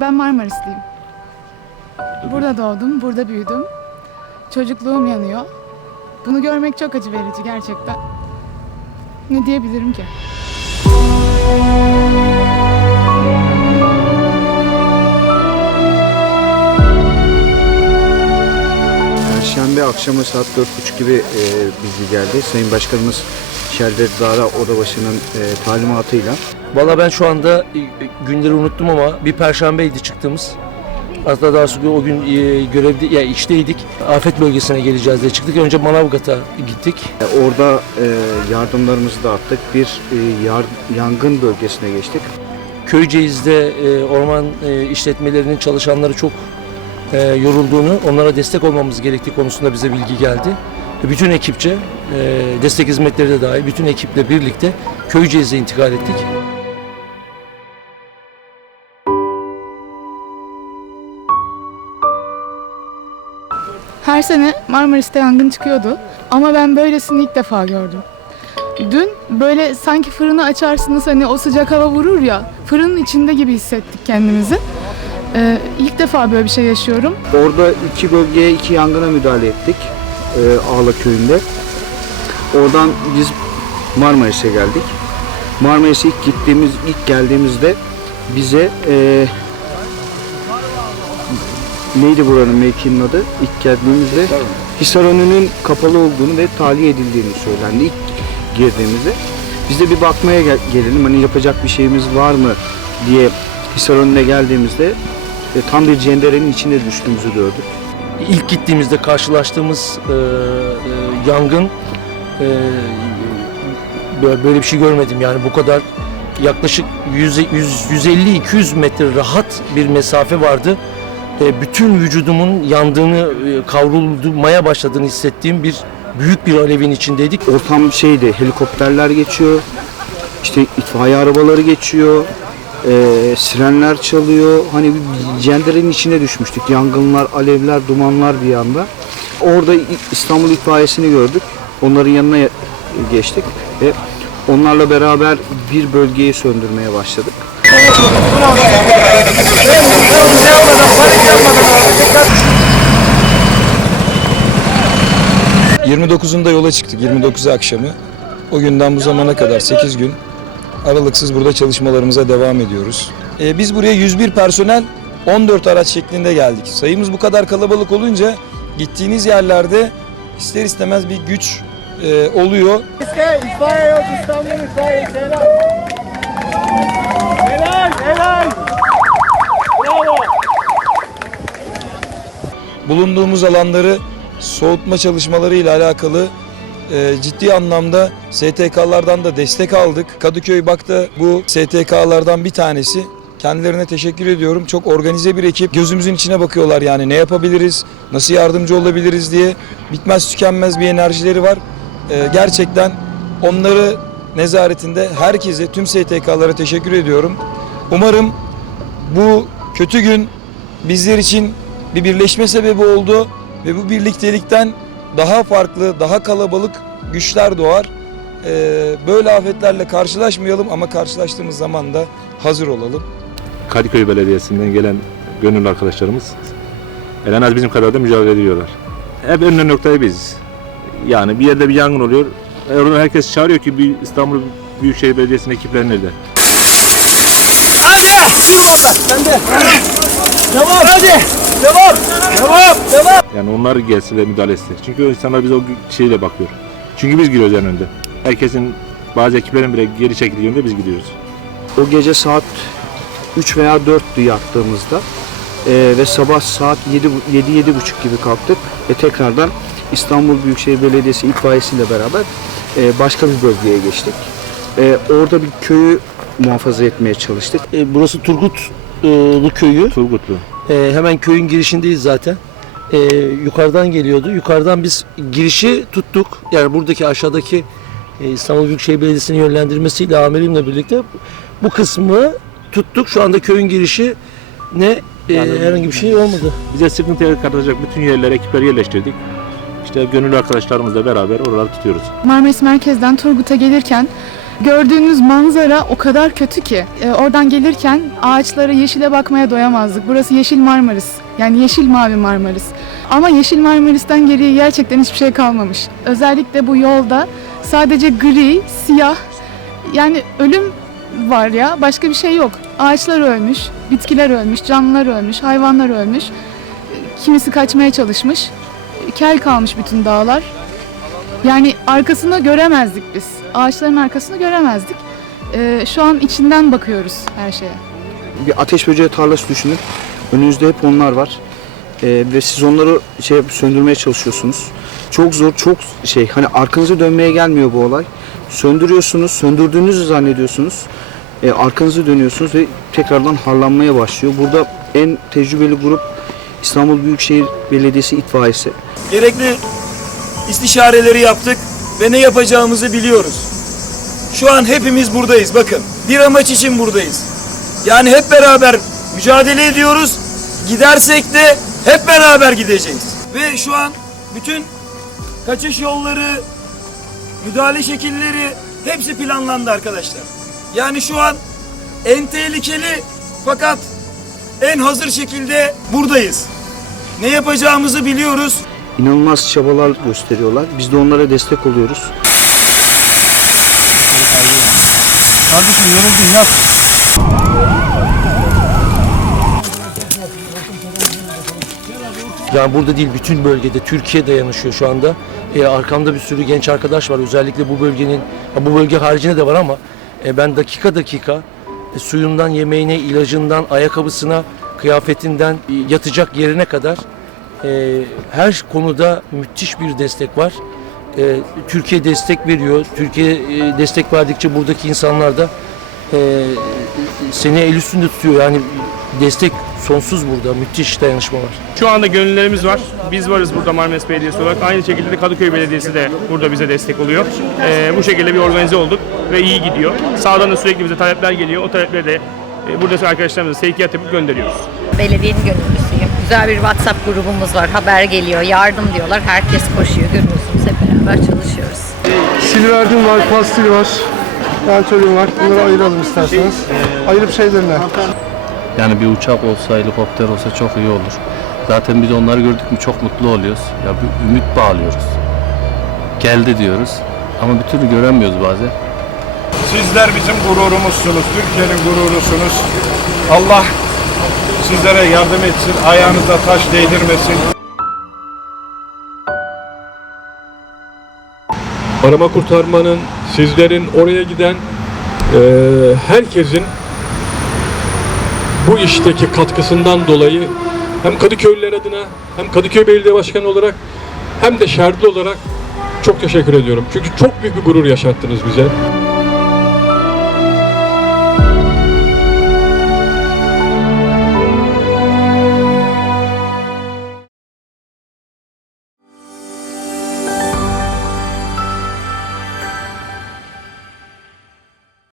Ben Marmarisliyim. Burada doğdum, burada büyüdüm. Çocukluğum yanıyor. Bunu görmek çok acı verici gerçekten. Ne diyebilirim ki? Akşamı saat 4.30 gibi e, bilgi geldi. Sayın Başkanımız Şerbet Zara Odabaşı'nın e, talimatıyla Valla ben şu anda e, günleri unuttum ama bir perşembeydi çıktığımız. Hatta daha sonra o gün e, görevde ya işteydik. Afet bölgesine geleceğiz diye çıktık. Önce Manavgat'a gittik. e, orada e, yardımlarımızı dağıttık. Bir e, yar- yangın bölgesine geçtik. Köyceğiz'de e, orman e, işletmelerinin çalışanları çok e, yorulduğunu, onlara destek olmamız gerektiği konusunda bize bilgi geldi. Ve Bütün ekipçe, e, destek hizmetleri de dahil, bütün ekiple birlikte Köyceğiz'e intikal ettik. Her sene Marmaris'te yangın çıkıyordu. Ama ben böylesini ilk defa gördüm. Dün böyle sanki fırını açarsınız hani o sıcak hava vurur ya fırının içinde gibi hissettik kendimizi. Ee, ilk defa böyle bir şey yaşıyorum. Orada iki bölgeye iki yangına müdahale ettik. E, Ağla köyünde. Oradan biz Marmaris'e geldik. Marmaris'e ilk gittiğimiz, ilk geldiğimizde bize e, neydi buranın mevkinin adı? İlk geldiğimizde Hisarönü'nün kapalı olduğunu ve tahliye edildiğini söylendi ilk girdiğimizde. Biz de bir bakmaya gel- gelelim hani yapacak bir şeyimiz var mı diye Hisarönü'ne geldiğimizde e, tam bir cenderenin içine düştüğümüzü gördük. İlk gittiğimizde karşılaştığımız e, e, yangın e, böyle, böyle bir şey görmedim yani bu kadar yaklaşık 100 150-200 metre rahat bir mesafe vardı. E, bütün vücudumun yandığını, e, kavrulmaya başladığını hissettiğim bir büyük bir alevin içindeydik. Ortam şeydi, helikopterler geçiyor, işte itfaiye arabaları geçiyor, e, sirenler çalıyor. Hani bir cenderenin içine düşmüştük. Yangınlar, alevler, dumanlar bir anda. Orada İstanbul itfaiyesini gördük. Onların yanına ya- geçtik ve onlarla beraber bir bölgeyi söndürmeye başladık. 29'unda yola çıktık 29 akşamı. O günden bu zamana kadar 8 gün aralıksız burada çalışmalarımıza devam ediyoruz. Ee, biz buraya 101 personel 14 araç şeklinde geldik. Sayımız bu kadar kalabalık olunca gittiğiniz yerlerde ister istemez bir güç e, oluyor. bulunduğumuz alanları soğutma çalışmalarıyla alakalı e, ciddi anlamda STK'lardan da destek aldık. Kadıköy Bak'ta bu STK'lardan bir tanesi. Kendilerine teşekkür ediyorum. Çok organize bir ekip. Gözümüzün içine bakıyorlar yani ne yapabiliriz, nasıl yardımcı olabiliriz diye. Bitmez tükenmez bir enerjileri var. E, gerçekten onları nezaretinde herkese, tüm STK'lara teşekkür ediyorum. Umarım bu kötü gün bizler için bir birleşme sebebi oldu ve bu birliktelikten daha farklı, daha kalabalık güçler doğar. Ee, böyle afetlerle karşılaşmayalım ama karşılaştığımız zaman da hazır olalım. Kadıköy Belediyesi'nden gelen gönüllü arkadaşlarımız en az bizim kadar da mücadele ediyorlar. Hep önüne noktayı biz. Yani bir yerde bir yangın oluyor. E, Oradan herkes çağırıyor ki bir İstanbul Büyükşehir Belediyesi'nin ekipleri nerede? Yani onlar gelse de müdahale etse. Çünkü o insanlar bize o şeyle bakıyor. Çünkü biz giriyoruz en önde. Herkesin bazı ekiplerin bile geri çekildiği yönde biz gidiyoruz. O gece saat 3 veya 4'tü yattığımızda Ee, ve sabah saat 7-7.30 gibi kalktık ve tekrardan İstanbul Büyükşehir Belediyesi itfaiyesiyle beraber e, başka bir bölgeye geçtik. Ee, orada bir köyü muhafaza etmeye çalıştık. E, burası Turgutlu köyü. Turgutlu. E, hemen köyün girişindeyiz zaten. E, yukarıdan geliyordu. Yukarıdan biz girişi tuttuk. Yani buradaki aşağıdaki e, İstanbul Büyükşehir Belediyesi'nin yönlendirmesiyle amirimle birlikte bu kısmı tuttuk. Şu anda köyün girişi ne e, Yani- herhangi bir şey olmadı. Bize sıkıntı yaratacak bütün yerlere ekipler yerleştirdik. İşte gönüllü arkadaşlarımızla beraber oraları tutuyoruz. Marmaris merkezden Turgut'a gelirken Gördüğünüz manzara o kadar kötü ki. E, oradan gelirken ağaçlara yeşile bakmaya doyamazdık. Burası Yeşil Marmaris. Yani Yeşil Mavi Marmaris. Ama Yeşil Marmaris'ten geriye gerçekten hiçbir şey kalmamış. Özellikle bu yolda sadece gri, siyah yani ölüm var ya başka bir şey yok. Ağaçlar ölmüş, bitkiler ölmüş, canlılar ölmüş, hayvanlar ölmüş. Kimisi kaçmaya çalışmış. Kel kalmış bütün dağlar. Yani arkasını göremezdik biz. Ağaçların arkasını göremezdik. Ee, şu an içinden bakıyoruz her şeye. Bir ateş böceği tarlası düşünün. Önünüzde hep onlar var. Ee, ve siz onları şey söndürmeye çalışıyorsunuz. Çok zor, çok şey hani arkanızı dönmeye gelmiyor bu olay. Söndürüyorsunuz, söndürdüğünüzü zannediyorsunuz. Ee, arkanızı dönüyorsunuz ve tekrardan harlanmaya başlıyor. Burada en tecrübeli grup İstanbul Büyükşehir Belediyesi itfaiyesi. Gerekli istişareleri yaptık ve ne yapacağımızı biliyoruz. Şu an hepimiz buradayız bakın. Bir amaç için buradayız. Yani hep beraber mücadele ediyoruz. Gidersek de hep beraber gideceğiz. Ve şu an bütün kaçış yolları, müdahale şekilleri hepsi planlandı arkadaşlar. Yani şu an en tehlikeli fakat en hazır şekilde buradayız. Ne yapacağımızı biliyoruz. İnanılmaz çabalar gösteriyorlar. Biz de onlara destek oluyoruz. Kardeşim yoruldun yap. Yani burada değil bütün bölgede Türkiye dayanışıyor şu anda. E, arkamda bir sürü genç arkadaş var özellikle bu bölgenin bu bölge haricinde de var ama e, ben dakika dakika e, suyundan yemeğine ilacından ayakkabısına kıyafetinden e, yatacak yerine kadar e, her konuda müthiş bir destek var. E, Türkiye destek veriyor. Türkiye e, destek verdikçe buradaki insanlar da e, seni el üstünde tutuyor. Yani destek sonsuz burada. Müthiş dayanışma var. Şu anda gönüllerimiz var. Biz varız burada Marmaris Belediyesi olarak. Aynı şekilde de Kadıköy Belediyesi de burada bize destek oluyor. Ee, bu şekilde bir organize olduk ve iyi gidiyor. Sağdan da sürekli bize talepler geliyor. O talepleri de e, buradaki arkadaşlarımıza sevkiyat yapıp gönderiyoruz. Belediyenin gönüllüsüyüm. Güzel bir WhatsApp grubumuz var. Haber geliyor, yardım diyorlar. Herkes koşuyor. Görüyorsunuz hep beraber çalışıyoruz. Silver'dim var, pastil var, Ventolin var. Bunları ayıralım isterseniz. Ayırıp şeylerine. Yani bir uçak olsa, helikopter olsa çok iyi olur. Zaten biz onları gördük mü çok mutlu oluyoruz. Ya bir ümit bağlıyoruz. Geldi diyoruz. Ama bir türlü göremiyoruz bazen. Sizler bizim gururumuzsunuz, Türkiye'nin gururusunuz. Allah sizlere yardım etsin, ayağınıza taş değdirmesin. arama kurtarmanın, sizlerin oraya giden eee, herkesin bu işteki katkısından dolayı hem Kadıköylüler adına hem Kadıköy Belediye Başkanı olarak hem de şerdi olarak çok teşekkür ediyorum. Çünkü çok büyük bir gurur yaşattınız bize.